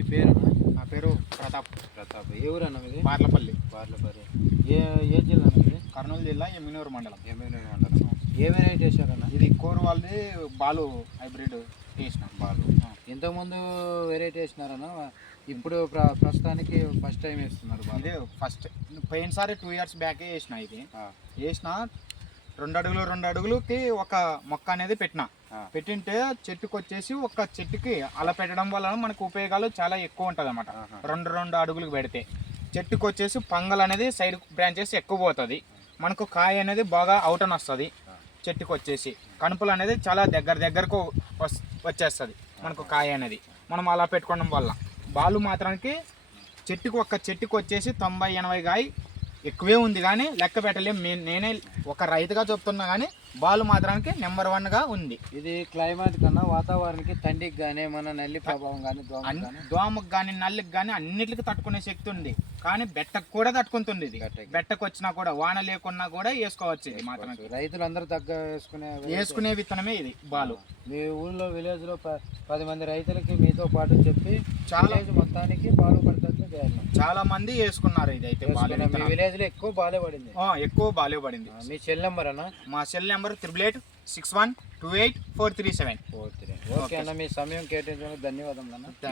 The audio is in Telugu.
మీ పేరు? నా పేరు ప్రతాప్. ఏ ఊరు అన్న మీది? బార్లపల్లి. ఏ జిల్లా అన్న మీది? కర్నూలు జిల్లా ఎమ్మినూరు మండలం. ఏ వెరైటీ వేసారన్న? ఇది కోరు వాళ్ళది బాలు హైబ్రిడ్ వేసిన బాలు. ఇంతకుముందు వెరైటీ వేసినారన్న, ఇప్పుడు ప్రస్తుతానికి ఫస్ట్ టైం వేస్తున్నారు బాలు? ఇదే ఫస్ట్. పోయినసారి 2 years బ్యాకే వేసిన. ఇది వేసిన 2 అడుగులకి ఒక మొక్క అనేది పెట్టింటే చెట్టుకు వచ్చేసి ఒక చెట్టుకి అలా పెట్టడం వల్ల మనకు ఉపయోగాలు చాలా ఎక్కువ ఉంటుంది అన్నమాట. 2 అడుగులకు పెడితే చెట్టుకు వచ్చేసి పంగల్ అనేది సైడ్ బ్రాంచెస్ ఎక్కువ పోతుంది, మనకు కాయ అనేది బాగా అవుటన్ వస్తుంది. చెట్టుకు వచ్చేసి కణుపులు అనేది చాలా దగ్గరకు వచ్చేస్తుంది మనకు కాయ అనేది మనం అలా పెట్టుకోవడం వల్ల. బాలు మాత్రానికి చెట్టుకు వచ్చేసి 90-80 కాయ ఎక్కువే ఉంది, కానీ లెక్క పెట్టలేం. నేనే ఒక రైతుగా చెప్తున్నా, కానీ బాలు మాత్రానికి నెంబర్ 1గా ఉంది. ఇది క్లైమేట్ కన్నా వాతావరణానికి తండికి కానీ మన నల్లి ప్రభావం కానీ దోమకు కానీ నల్లికి కానీ అన్నిటికి తట్టుకునే శక్తి ఉంది. కానీ బెట్టకు కూడా తట్టుకుంటుంది. ఇది బెట్టకు వచ్చినా కూడా వాన లేకున్నా కూడా వేసుకోవచ్చు. ఇది మాత్రం రైతులందరూ వేసుకునే విత్తనమే ఇది బాలు. మీ ఊళ్ళో విలేజ్ లో 10 మంది రైతులకి మీతో పాటు చెప్పి చాలా మొత్తానికి బాలు పడుతుంది. చాలా మంది వేసుకున్నారు. ఇది అయితే మీ విలేజ్ లో ఎక్కువ బాలే పడింది. ఎక్కువ బాలే పడింది. మీ సెల్ నెంబర్ అన్న? మా సెల్ నెంబర్ 8861284437. ఓకే అన్న, మీ సమయం కేటాయించడానికి ధన్యవాదములు అన్న. అట్లా